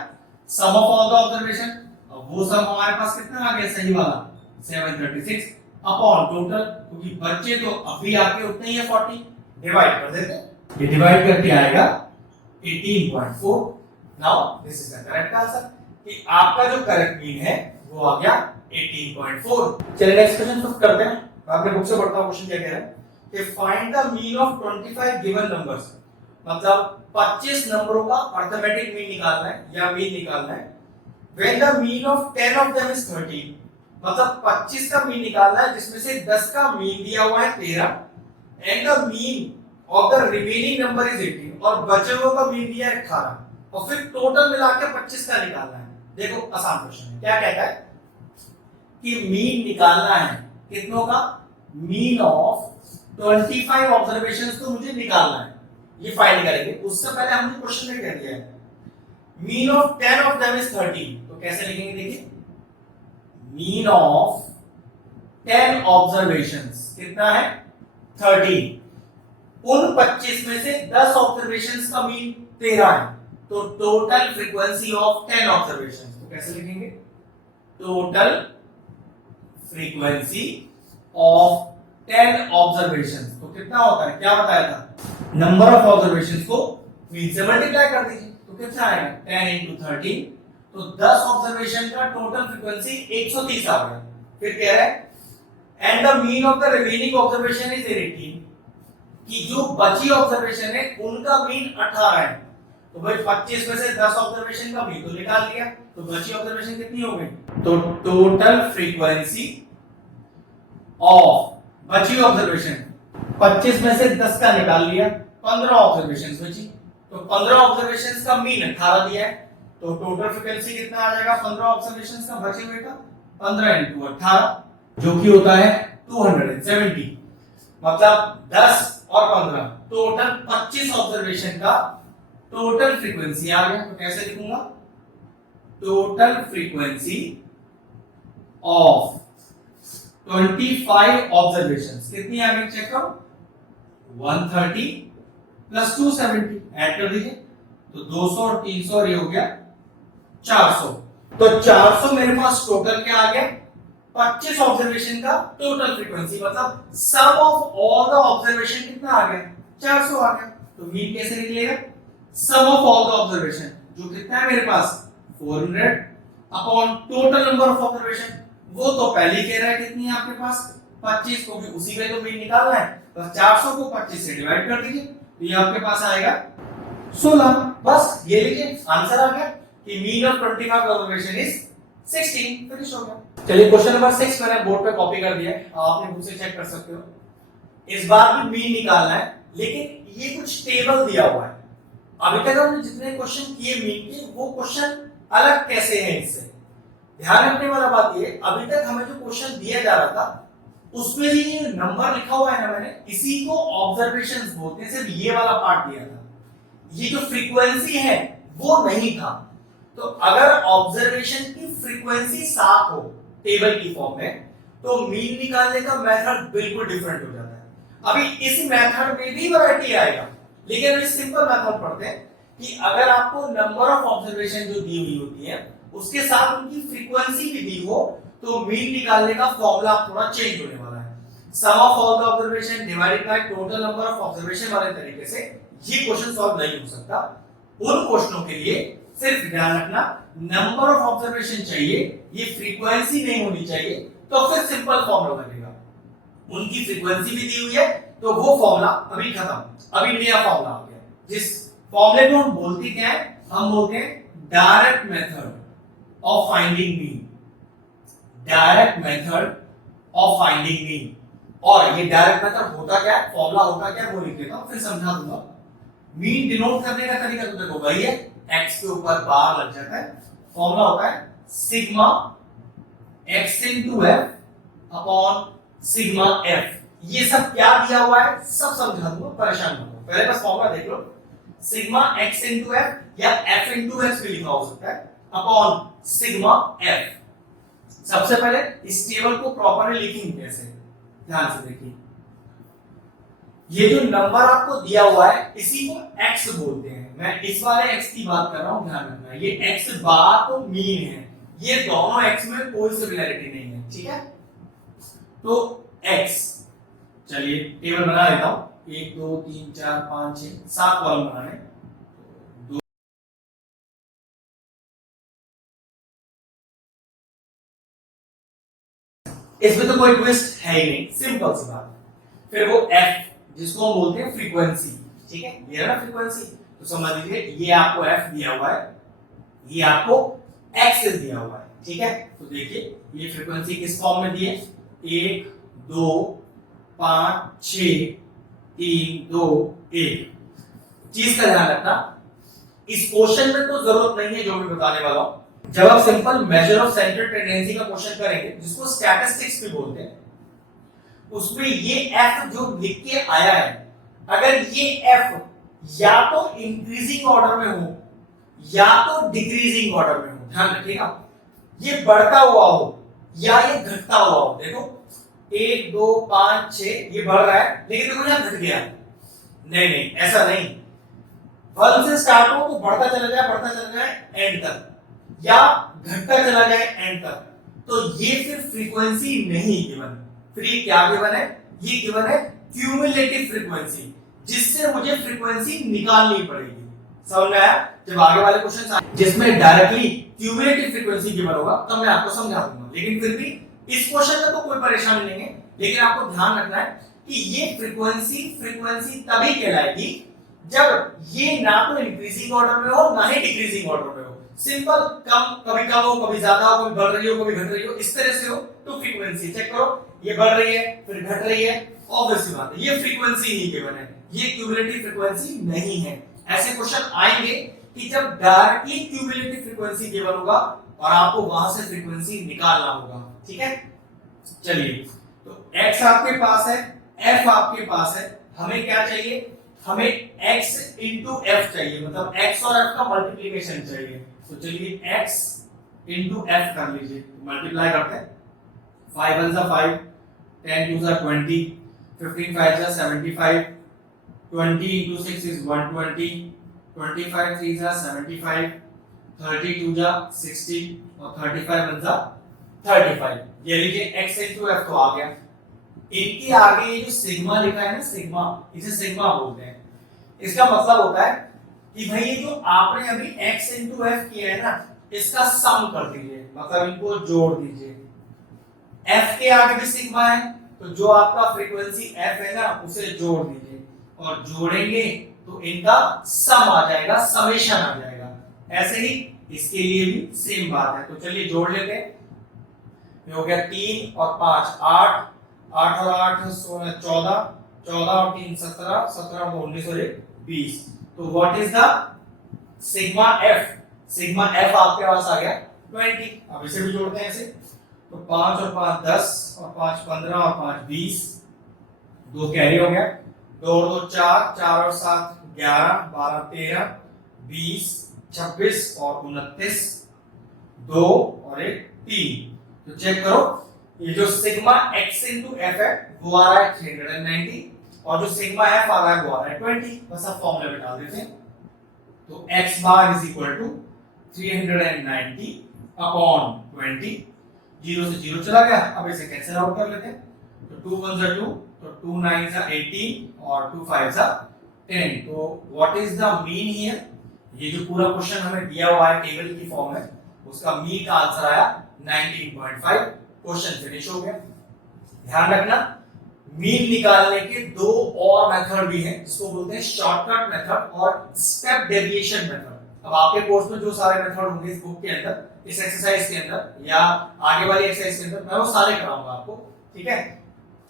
सम ऑफ ऑल द ऑब्जर्वेशन। अब वो सम हमारे पास कितना आ गया? सही वाला 736 अपॉन टोटल, क्योंकि बच्चे तो अभी आपके उतने ही है 40, डिवाइड कर देते हैं। ये डिवाइड करके आएगा 18.4। Now this is the correct answer कि आपका जो करेक्ट मीन है वो आ गया 18.4। चलिए नेक्स्ट क्वेश्चन फिर करते हैं। आपने बुक से पढ़ता हूं क्वेश्चन क्या कह रहा है कि find the mean of 25 given numbers, मतलब 25 नंबरों का अर्थमेटिक मीन निकालना है या मीन निकालना है। When the mean of 10 of them is 13, मतलब 25 का मीन निकालना है जिसमें से 10 का मीन दिया हुआ है 13 and the mean of the remaining number is 18 और बचे हुए का मीन दिया है 18 और फिर टोटल मिला के 25 का निकालना है। देखो आसान क्वेश्चन है, क्या कहता है कि मीन निकालना है कितनों का, मीन ऑफ 25 ऑब्जर्वेशंस को मुझे निकालना है, ये फाइंड करेंगे। उससे पहले हमने क्वेश्चन में कह दिया है mean of 10 of them is 13, तो कैसे लिखेंगे देखिए, मीन ऑफ 10 ऑब्जर्वेशंस कितना है 13, उन 25 में से 10 ऑब्जर्वेशंस का मीन 13 है, तो टोटल फ्रीक्वेंसी ऑफ 10 ऑब्जर्वेशंस, तो कैसे लिखेंगे, टोटल फ्रीक्वेंसी ऑफ 10 ऑब्जर्वेशंस, तो कितना होता है, क्या बताया था, नंबर ऑफ ऑब्जर्वेशंस को मीन से मल्टीप्लाई कर दीजिए, तो कितना आएगा 10 into 13, तो 10 ऑब्जर्वेशन का टोटल फ्रीक्वेंसी 130 आ गया। फिर कह रहा है and the mean of the remaining observation is 18, कि जो बची ऑब्जर्वेशन है उनका मीन 18 है, तो भाई 25 में से 10 ऑब्जर्वेशन का मीन तो निकाल लिया, तो बची ऑब्जर्वेशन कितनी हो गई, तो टोटल फ्रीक्वेंसी ऑफ बची ऑब्जर्वेशन 25 में से 10 का निकाल लिया, 15 ऑब्जर्वेशंस बची, तो 15 ऑब्जर्वेशंस का मीन 18 दिया है, तो टोटल फ्रीक्वेंसी कितना आ जाएगा 15 ऑब्जर्वेशंस का बचे हुए का 15 into 18 जो कि होता है 270, मतलब 10 और 15 टोटल 25 ऑब्जर्वेशन का टोटल फ्रीक्वेंसी आ गया। तो कैसे लिखूंगा, टोटल फ्रीक्वेंसी ऑफ 25 ऑब्जर्वेशंस कितनी आ गई, चेक करो, 130 प्लस 270 ऐड कर दीजिए, तो 200 और 300 और ये हो गया 400, तो 400 मेरे पास टोटल क्या आ गया, 25 ऑब्जर्वेशन का टोटल फ्रीक्वेंसी, मतलब सम ऑफ ऑल द ऑब्जर्वेशन कितना आ गया 400 आ गया। तो मीन कैसे निकलेगा, सम ऑफ ऑल द ऑब्जर्वेशन जो कितना है मेरे पास 400 upon total number of observation, वो तो पहले ही कह रहा है कितनी है आपके पास 25, को भी उसी में तो मीन निकालना है, तो 400 को 25 से डिवाइड कर दीजिए, तो ये आपके पास आएगा 16, बस ये लिखिए आंसर आ गया कि mean of 25 observation is 16, finish हो गया। चलिए क्वेश्चन नंबर 6 मैंने बोर्ड पे कॉपी कर दिया है, आपने बुक से चेक कर सकते हो। इस बार भी मीन निकालना है, लेकिन ये कुछ टेबल दिया हुआ है। अभी तक हमने जितने क्वेश्चन किए मीन के, वो क्वेश्चन अलग कैसे हैं इससे, ध्यान रखने वाला बात ये, अभी तक हमें जो क्वेश्चन दिया जा रहा था उसमें ये नंबर लिखा हुआ है ना, मैंने इसी को ऑब्जर्वेशंस बोलते हैं, सिर्फ ये वाला पार्ट दिया था, ये जो फ्रीक्वेंसी है वो नहीं था। तो अगर ऑब्जर्वेशन की फ्रीक्वेंसी 7 हो टेबल की फॉर्म में, तो मीन निकालने का मेथड बिल्कुल डिफरेंट हो जाता है। अभी इस मेथड में भी वैरायटी आएगा, लेकिन अभी सिंपल मेथड पढ़ते हैं कि अगर आपको नंबर ऑफ ऑब्जर्वेशन जो दी हुई होती है उसके साथ उनकी फ्रीक्वेंसी भी दी हो, तो मीन निकालने का फॉर्मूला थोड़ा चेंज होने वाला है। Sum of all the observation divided by total number of observation वाले तरीके से ये क्वेश्चन सॉल्व नहीं हो सकता। उन क्वेश्चनों के लिए सिर्फ ध्यान रखना नंबर ऑफ ऑब्जर्वेशन चाहिए, ये फ्रीक्वेंसी नहीं होनी चाहिए, तो फिर सिंपल फॉर्मूला बनेगा। उनकी फ्रीक्वेंसी भी दी हुई है, तो वो फॉर्मूला अभी खत्म, अभी नया फॉर्मूला आ गया, जिस फॉर्मूले को हम बोलते क्या है, हम बोलते हैं direct method of finding mean, direct method of finding mean. और ये डायरेक्ट मेथड होता क्या है, फॉर्मूला होता क्या, वो लिख देता हूं फिर समझा दूंगा। मीन डिनोट करने का तरीका तो देखो वही है, x के ऊपर बार लग जाता है, फॉर्मूला होता है sigma x into f upon sigma f। ये सब क्या दिया हुआ है सब समझा दूंगा, परेशान मत हो, पहले बस फॉर्मूला देख लो। सिग्मा x into f या f into s भी लिखा हो सकता है, अपॉन सिग्मा f। सबसे पहले इस टेबल को प्रॉपर्ली लिखेंगे कैसे, ध्यान से देखिए। ये जो नंबर आपको दिया हुआ है इसी को x बोलते हैं, मैं इस वाले x की बात कर रहा हूं, ध्यान रखना। ये x बार तो मीन है, ये दोनों x में कोई सिमिलरिटी नहीं है, ठीक है। तो x, चलिए टेबल बना लेता हूं, 1 2 3 4 5 6 7 कॉलम बनाने। इसमें तो कोई ट्विस्ट है ही नहीं, सिंपल सी बात है। फिर वो f जिसको हम बोलते हैं फ्रीक्वेंसी, ठीक है, ये है ना फ्रीक्वेंसी। तो समझ लीजिए ये आपको f दिया हुआ है, ये आपको x दिया हुआ है, ठीक है। तो देखिए ये फ्रीक्वेंसी किस फॉर्म में दी है, 1 2 5 6 3 2 1। चीज का ध्यान रखना, इस क्वेश्चन में तो जरूरत नहीं है जो मैं बताने वाला हूं। जब आप simple measure of central tendency का क्वेश्चन करेंगे, जिसको स्टैटिस्टिक्स भी बोलते हैं, उसमें ये f जो लिख के आया है, अगर ये f या तो इंक्रीजिंग ऑर्डर में हो या तो डिक्रीजिंग ऑर्डर में हो, ध्यान रखिएगा, ये बढ़ता हुआ हो या ये घटता हुआ हो। देखो 1 2 5 6 ये बढ़ रहा है, लेकिन देखो यहां घट गया, नहीं नहीं ऐसा नहीं। 1 से स्टार्ट हो तो बढ़ता चला जाए एंड तक, या घटता चला जाए एंड तक, तो ये फिर फ्रीक्वेंसी नहीं गिवन। फिर क्या गिवन है, ये गिवन है क्यूमुलेटिव फ्रीक्वेंसी, जिससे मुझे फ्रीक्वेंसी निकालनी पड़ेगी। समझ में आया? जब आगे वाले क्वेश्चन आए जिसमें डायरेक्टली क्यूमुलेटिव फ्रीक्वेंसी गिवन होगा तब मैं आपको समझा दूंगा, लेकिन फिर भी इस क्वेश्चन में तो कोई परेशानी नहीं है। लेकिन आपको ध्यान रखना है कि ये फ्रीक्वेंसी तभी कहलाएगी जब ये ना तो इंक्रीजिंग ऑर्डर में हो ना ही डिक्रीजिंग ऑर्डर में हो। सिंपल, कभी कम हो, कभी ज्यादा हो, कभी बढ़ रही हो, कभी घट रही हो, इस तरह से हो तो फ्रीक्वेंसी चेक करो, ये बढ़ रही है फिर घट रही है, ऑब्वियस सी बात है ये फ्रीक्वेंसी ही गिवन है, ये क्यूमुलेटिव फ्रीक्वेंसी नहीं है। ऐसे क्वेश्चन आएंगे कि जब डायरेक्टली क्यूमुलेटिव फ्रीक्वेंसी गिवन होगा और आपको वहां से फ्रीक्वेंसी निकालना होगा, ठीक है। चलिए, तो x आपके पास है, f आपके पास है, हमें क्या चाहिए, हमें x इंटू f चाहिए, मतलब x और f का मल्टीप्लीकेशन चाहिए। तो चलिए x इंटू f कर लीजिए, मल्टीप्लाई करते हैं। 5 1 5, 10 2 20, 15 5 75, 20 into 6 is 120, 25 3 75, 32 60 और 35 35। ये लीजिए x into f तो आ गया। इनके आगे ये जो सिग्मा लिखा है ना, सिग्मा, इसे सिग्मा बोलते हैं। इसका मतलब होता है कि भाई ये जो आपने अभी x into f किया है ना, इसका सम कर दीजिए, मतलब इनको जोड़ दीजिए। f के आगे भी सिग्मा है, तो जो आपका फ्रीक्वेंसी f है ना, उसे जोड़ दीजिए, और जोड़ेंगे तो इनका सम आ जाएगा, समेशन आ जाएगा। ऐसे ही इसके लिए भी सेम बात है। तो चलिए जोड़ लेते हैं। ये हो गया 3 और 5 8, 8 और 8 16 14, 14 और 3 17, 17 और 19 और 1 20। तो what is the sigma f? Sigma f आपके पास आ गया 20। अब इसे भी जोड़ते हैं ऐसे, तो 5 और 5 10 और 5 15 और 5 20, 2 कैरी हो गया, 2 और 2 4, 4 और 7 11, 12 13 20 26 और 29, 2 और 1 3। तो चेक करो, ये जो सिग्मा x into f है वो आ रहा है 390, और जो सिग्मा f आ रहा है वो आ रहा है 20। बस अब फॉर्मूला में डाल देते हैं। तो x bar is equal to 390 upon 20, 0 से 0 चला गया। अब इसे कैंसिल आउट कर लेते हैं। तो 2 1 2, तो 2 9 18 और 2 5 10। तो what is the mean here? ये जो पूरा क्वेश्चन हमें दिया हुआ है टेबल की फॉर्म में, उसका मीन का आंसर आया 19.5। क्वेश्चन फिनिश हो गया। ध्यान रखना, मीन निकालने के दो और मेथड भी हैं, जिसको बोलते हैं शॉर्टकट मेथड और स्टेप डेविएशन मेथड। अब आपके कोर्स में जो सारे मेथड होंगे इस बुक के अंदर, इस एक्सरसाइज के अंदर या आगे वाली एक्सरसाइज के अंदर, मैं वो सारे कराऊंगा आपको, ठीक है।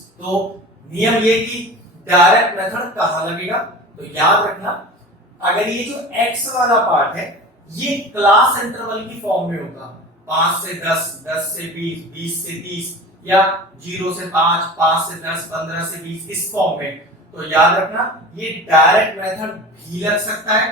तो नियम ये कि डायरेक्ट मेथड कहां लगेगा, तो याद रखना, अगर ये जो x वाला पार्ट है ये क्लास इंटरवल की फॉर्म में होगा, 5 से 10, 10 से 20, 20 से 30, या 0 से 5, 5 से 10, 15 से 20, इस फॉर्म में, तो याद रखना ये डायरेक्ट मेथड भी लग सकता है,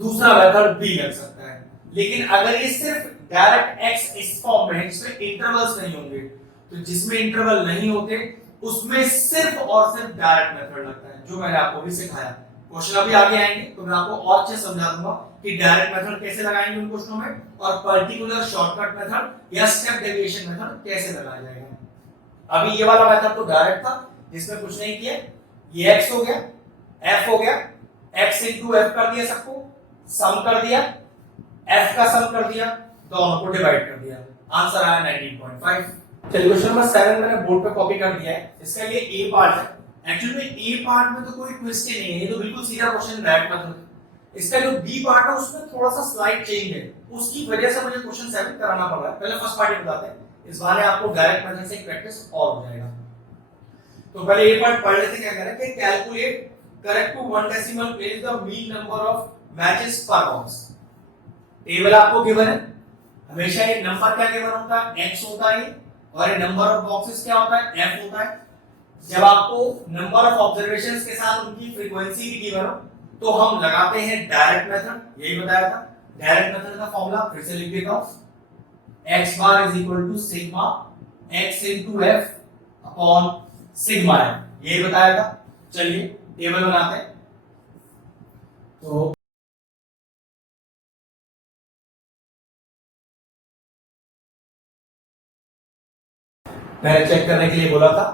दूसरा मेथड भी लग सकता है। लेकिन अगर ये सिर्फ डायरेक्ट x इस फॉर्म में है जिसमें इंटरवल्स नहीं होंगे, तो जिसमें इंटरवल नहीं होते उसमें सिर्फ और सिर्फ डायरेक्ट मेथड लगता है, जो मैंने आपको भी सिखाया। क्वेश्चन अभी आगे आएंगे तो मैं आपको और अच्छे समझा दूंगा कि डायरेक्ट मेथड कैसे लगाएंगे उन क्वेश्चनों में, और पर्टिकुलर शॉर्टकट मेथड या स्टेप डेविएशन मेथड कैसे लगाया जाएगा। अभी ये वाला मेथड तो डायरेक्ट था, जिसमें कुछ नहीं किया, ये x हो गया, f हो गया, x into f कर दिया, सबको सम कर दिया, f का सम कर दिया, दोनों को डिवाइड कर दिया, आंसर आया 19.5। चलिए क्वेश्चन नंबर 7 मैंने बोर्ड पे कॉपी कर दिया है। इसका ये ए पार्ट है। एक्चुअली में ए पार्ट में तो कोई ट्विस्ट ही नहीं है, ये तो बिल्कुल सीधा क्वेश्चन डायरेक्ट मेथड है। इसका जो बी पार्ट है उसमें थोड़ा सा स्लाइड चेंज है, उसकी वजह से मुझे क्वेश्चन 7 कराना पड़ रहा है। पहले फर्स्ट पार्ट बताते हैं, इस बहाने आपको डायरेक्ट मेथड से प्रैक्टिस और हो जाएगा। तो पहले ये पार्ट पढ़ लेते, क्या कह रहा है कि calculate correct to one decimal place the mean number of matches पर बॉक्स। टेबल आपको गिवन है, हमेशा ये नंबर क्या गिवन होता है, x होता है, और ये नंबर ऑफ बॉक्सेस क्या होता है, f होता है। जब आपको नंबर ऑफ ऑब्जर्वेशंस के साथ उनकी फ्रीक्वेंसी भी गिवन हो तो हम लगाते हैं डायरेक्ट मेथड, यही बताया था। डायरेक्ट मेथड का फॉर्मूला फिर से लिख देता हूं, x bar is equal to sigma x into f upon sigma m, यही बताया था। चलिए टेबल बनाते हैं। तो मैंने चेक करने के लिए बोला था,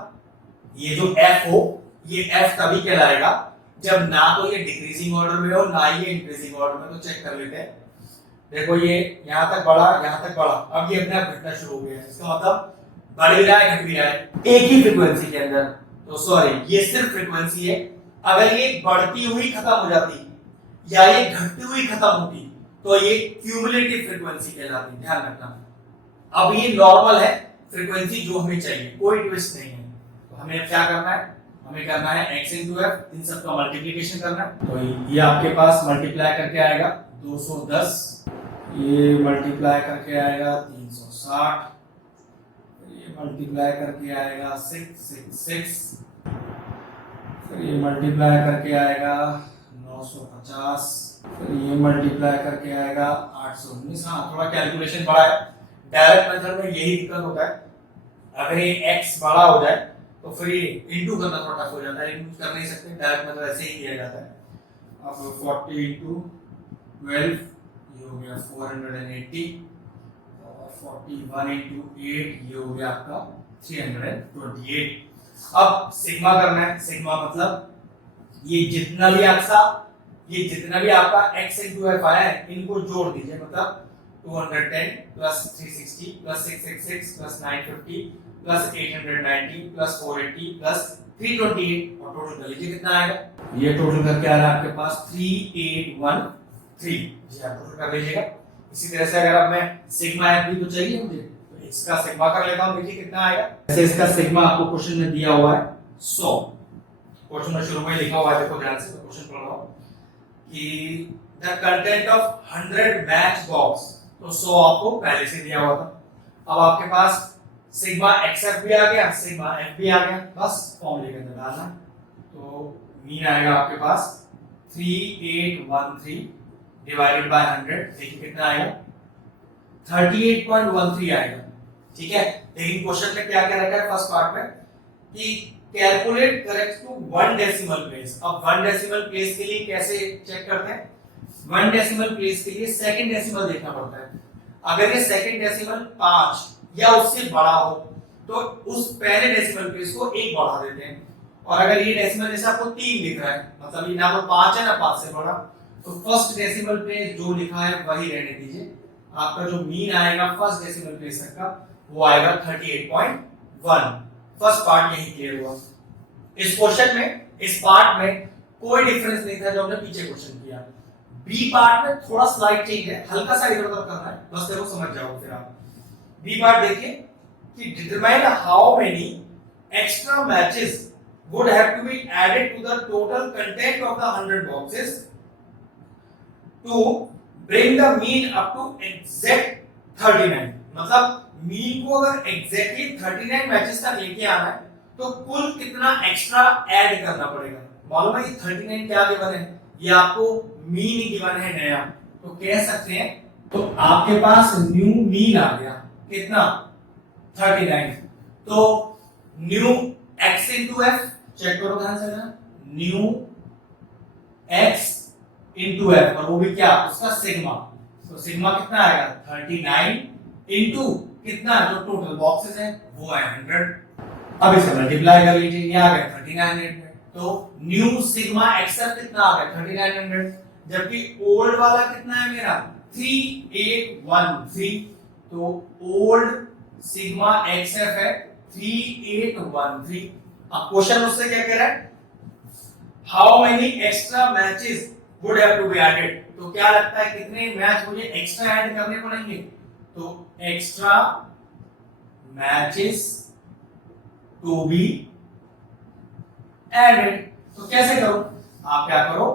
ये जो f हो, ये f तभी कहलाएगा जब ना तो ये डिक्रीजिंग ऑर्डर में हो ना ये इंक्रीजिंग ऑर्डर में। तो चेक कर लेते हैं। देखो ये यहां तक बढ़ा, यहां तक बढ़ा, अब ये अपने आप घटना शुरू हो गया है। इसका मतलब बढ़ भी रहा है, घट भी रहा है एक ही फ्रीक्वेंसी के अंदर। तो सॉरी, ये सिर्फ फ्रीक्वेंसी है। अगर ये बढ़ती हुई खत्म हो जाती या ये घटती हुई खत्म होती तो ये क्यूमुलेटिव फ्रीक्वेंसी कहलाती, ध्यान रखना। अब ये नॉर्मल है फ्रीक्वेंसी जो हमें चाहिए, कोई ट्विस्ट नहीं है। तो हमें अब क्या करना है, हमें करना है x into f, इन सब का मल्टीप्लिकेशन करना है। तो ये आपके पास मल्टीप्लाई करके आएगा 210, ये मल्टीप्लाई करके आएगा 360, ये मल्टीप्लाई करके आएगा 666, फिर ये मल्टीप्लाई करके आएगा 950, फिर ये मल्टीप्लाई करके आएगा 819। हाँ, थोड़ा कैलकुलेशन बड़ा है। डायरेक्ट मेथड में यही दिक्कत होता है, अगर ये x बड़ा हो जाए तो फिर ये इनटू करना थोड़ा टफ हो जाता है, इनटू कर नहीं सकते। डायरेक्ट मेथड ऐसे ही किया जाता है। अब 40 into 12 ये हो गया 480, और 41 into 8 ये हो गया आपका 328। अब सिग्मा करना है। सिग्मा मतलब ये जितना भी आपका x into f आया है इनको जोड़ दीजिए, मतलब 210 plus 360 plus 666 plus 950 plus 890 plus 480 plus 328, और टोटल कर लीजिए कितना आएगा। ये टोटल करके आ रहा है आपके पास 3813। जी आप टोटल कर लीजिएगा। इसी तरह से अगर अब मैं सिग्मा एफ भी तो चाहिए मुझे, तो इसका सिग्मा कर लेता हूं, देखिए कितना आएगा। ऐसे इसका सिग्मा आपको क्वेश्चन में दिया हुआ है 100। क्वेश्चन में शुरू में लिखा हुआ है, देखो ध्यान से, तो क्वेश्चन पढ़ रहा हूं कि the content of 100 match box, तो 100 आपको पहले से दिया हुआ था। अब आपके पास सिग्मा xf भी आ गया, सिग्मा f भी आ गया, बस फॉर्मूले के अंदर डालना। तो मीन आएगा आपके पास 3813 डिवाइडेड बाय 100, देखिए कितना आएगा 38.13 आएगा। ठीक है, लेकिन क्वेश्चन में क्या क्या रखा है फर्स्ट पार्ट में कि calculate correct to one decimal place. अब वन डेसिमल प्लेस के लिए कैसे चेक करते हैं, वन डेसिमल प्लेस के लिए सेकंड डेसिमल देखना पड़ता है। अगर ये सेकंड डेसिमल 5 या उससे बड़ा हो तो उस पहले डेसिमल प्लेस को 1 बढ़ा देते हैं, और अगर ये डेसिमल जैसे आपको 3 दिख रहा है, मतलब ये ना तो 5 है ना 5 से बड़ा, तो फर्स्ट डेसिमल प्लेस जो लिखा है वही रहने दीजिए। आपका जो मीन आएगा फर्स्ट डेसिमल प्लेस तक का वो आएगा 38.1। फर्स्ट पार्ट यही क्लियर हुआ। इस क्वेश्चन में, इस पार्ट में कोई डिफरेंस नहीं था जो हमने पीछे क्वेश्चन किया। बी पार्ट में थोड़ा स्लाइड चेंज है, हल्का सा इधर उधर करना है, बस देखो समझ जाओ फिर आप। बी पार्ट देखिए कि determine how many extra matches would have to be added to the total content of the 100 boxes to bring the mean up to exact 39। मतलब मीन को अगर एग्जैक्टली 39 मैचेस तक लेके आना है तो कुल कितना एक्स्ट्रा ऐड करना पड़ेगा। मालूम है कि 39 क्या गिवन है, ये आपको मीन गिवन है नया, तो कह सकते हैं तो आपके पास न्यू मीन आ गया कितना 39। तो new x into f, check करो ध्यान से ना, न्यू x into f, और वो भी क्या, उसका सिग्मा। तो सिग्मा कितना आएगा 39 into कितना, जो टोटल बॉक्सेस है वो है 100। अब इसे मल्टीप्लाई कर लीजिए, ये आ गया 3900। तो न्यू सिग्मा xf कितना आ गया 3900, जबकि ओल्ड वाला कितना है मेरा 3813। तो ओल्ड सिग्मा XF है 3813। अब क्वेश्चन मुझसे क्या कह रहा है, how many extra matches would have to be added. तो क्या लगता है कितने मैच मुझे एक्स्ट्रा ऐड करने पड़ेंगे, तो extra matches to be added. तो कैसे करो, आप क्या करो,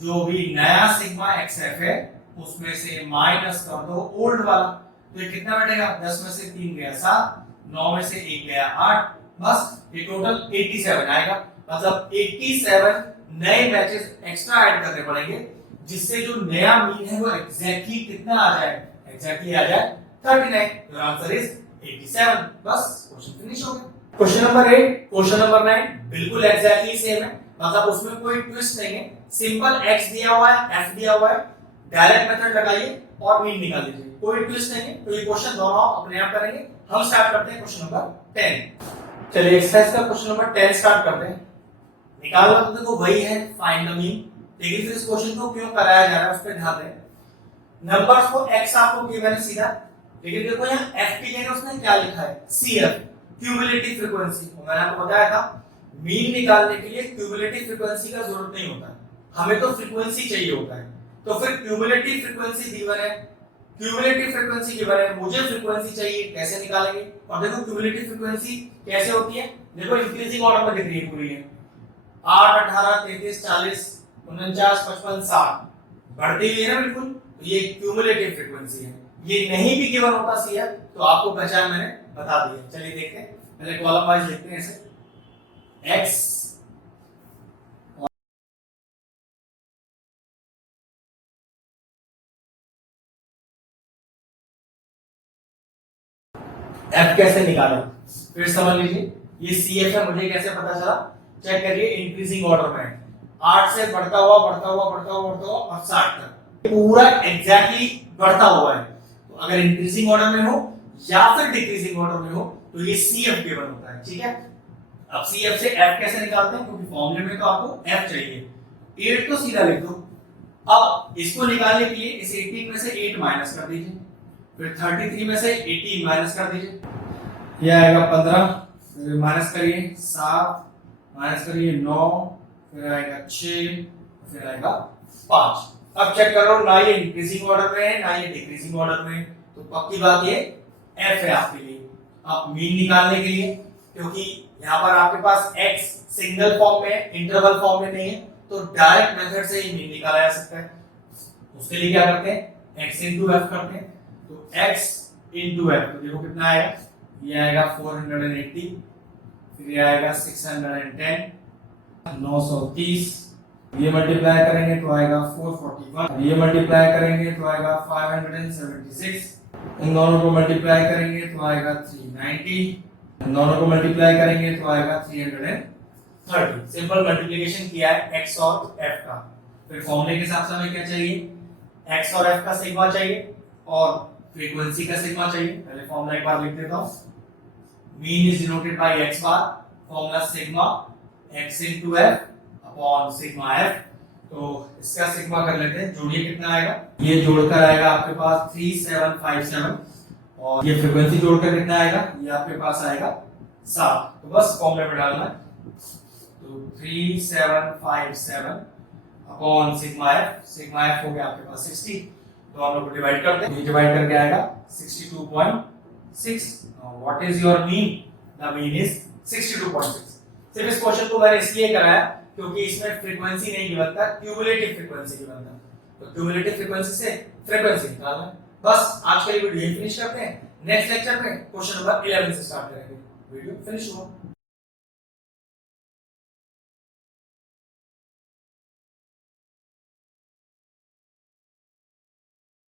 जो भी नया सिग्मा XF है उसमें से माइनस कर दो ओल्ड वाला। तो ये कितना बैठेगा, 10 में से 3 गया 7, 9 में से 1 गया 8, बस ये टोटल 87 आएगा। मतलब 87 नए मैचेस एक्स्ट्रा ऐड करने पड़ेंगे, जिससे जो नया मीन है वो एग्जैक्टली कितना आ जाए, एग्जैक्टली आ जाए 39। Your answer is 87। बस क्वेश्चन फिनिश हो गया। क्वेश्चन नंबर 8, क्वेश्चन नंबर 9 बिल्कुल एग्जैक्टली सेम है, मतलब उसमें कोई ट्विस्ट नहीं है। सिंपल x दिया हुआ है, f दिया हुआ है, डायरेक्ट मेथड लगाइए और मीन निकाल लीजिए, कोई ट्विस्ट नहीं है। तो ये क्वेश्चन दोनों अपने आप करेंगे। हम स्टार्ट करते हैं क्वेश्चन नंबर 10। चलिए एक्सरसाइज का क्वेश्चन नंबर 10 स्टार्ट करते हैं। निकालना तो देखो वही है, फाइंड द मीन, लेकिन फिर इस क्वेश्चन को क्यों कराया जा रहा है उस पर ध्यान दें। नंबर्स को x आपको गिवन है सीधा, लेकिन देखो यहाँ f की जगह उसने क्या लिखा है, CF क्यूमुलेटिव फ्रीक्वेंसी। मैंने आपको बताया था मीन निकालने के लिए क्यूमुलेटिव फ्रीक्वेंसी का जरूरत नहीं होता है, हमें तो फ्रीक्वेंसी चाहिए होता है। तो फिर क्यूमुलेटिव फ्रीक्वेंसी गिवन है, क्यूमुलेटिव फ्रीक्वेंसी गिवन है, मुझे फ्रीक्वेंसी चाहिए, कैसे निकालेंगे। और देखो क्यूमुलेटिव फ्रीक्वेंसी कैसे होती है, देखो इंक्रीजिंग ऑर्डर में दिख रही है पूरी है, 8 18 33 40 49 55 60 बढ़ती हुई है ना बिल्कुल। तो ये क्यूमुलेटिव फ्रीक्वेंसी है। ये नहीं भी गिवन होता CF तो आपको पहचान मैंने बता दी है। चलिए देखते हैं, पहले कॉलम वाइज लिखते हैं इसे, x f कैसे निकालें, फिर समझ लीजिए। ये CF है, मुझे कैसे पता चला, चेक करिए इंक्रीजिंग ऑर्डर में 8 से बढ़ता हुआ बढ़ता हुआ बढ़ता हुआ बढ़ता हुआ और 60 तक पूरा एग्जैक्टली बढ़ता हुआ है। तो अगर इंक्रीजिंग ऑर्डर में हो या फिर डिक्रीजिंग ऑर्डर में हो तो ये CF गिवन होता है, ठीक है। अब CF से f कैसे निकालते हैं, क्योंकि फॉर्मूले में तो आपको f चाहिए। 8 तो सीधा लिख दो। अब इसको निकालने के लिए इस 18 में से 8 माइनस कर दीजिए, फिर 33 में से 18 माइनस कर दीजिए, ये आएगा 15, फिर माइनस करिए 7, माइनस करिए 9, फिर आएगा 6, फिर आएगा 5। अब चेक करो, ना ये इंक्रीजिंग ऑर्डर में है ना ये डिक्रीजिंग ऑर्डर में है, तो पक्की बात ये f है आपके लिए। अब मीन निकालने के लिए, क्योंकि यहाँ पर आपके पास x सिंगल फॉर्म में इंटरवल फॉर्म में नहीं है, तो डायरेक्ट मेथड से ही मीन निकाला जा सकता है। उसके लिए क्या करते हैं, x into f करते हैं। तो x into f, तो देखो कितना आएगा, ये आएगा 480, फिर ये आएगा 610, 930, ये मल्टीप्लाई करेंगे तो आएगा 441, ये मल्टीप्लाई करेंगे तो आएगा 576, इन दोनों को मल्टीप्लाई करेंगे तो आएगा 390, इन दोनों को मल्टीप्लाई करेंगे तो आएगा 330। सिंपल मल्टीप्लिकेशन किया है x और f का। फिर फॉर्मूले के हिसाब से हमें क्या चाहिए, x और f का सिग्मा चाहिए और फ्रीक्वेंसी का सिग्मा चाहिए। पहले फॉर्मूला एक बार लिख देता हूं, mean is denoted by x bar, formula sigma x into f upon sigma f। तो इसका सिग्मा कर लेते हैं, जोड़िए कितना आएगा, ये जोड़कर आएगा आपके पास 3757, और ये फ्रीक्वेंसी जोड़कर कितना आएगा, ये आपके पास आएगा 7। तो बस फॉर्मूले में डालना है, तो 3757 अपॉन सिग्मा f हो गया आपके पास 60। दोनों को डिवाइड कर दें, ये डिवाइड करके आएगा 62.6। What is your mean, the mean is 62.6। सिर्फ इस क्वेश्चन को मैंने इसलिए कराया क्योंकि इसमें फ्रीक्वेंसी नहीं गिवन था, क्यूमुलेटिव फ्रीक्वेंसी गिवन था। तो क्यूमुलेटिव फ्रीक्वेंसी से फ्रीक्वेंसी निकालना है। बस आज के लिए वीडियो फिनिश करते हैं। नेक्स्ट लेक्चर में क्वेश्चन नंबर 11 से स्टार्ट करेंगे। वीडियो फिनिश हुआ।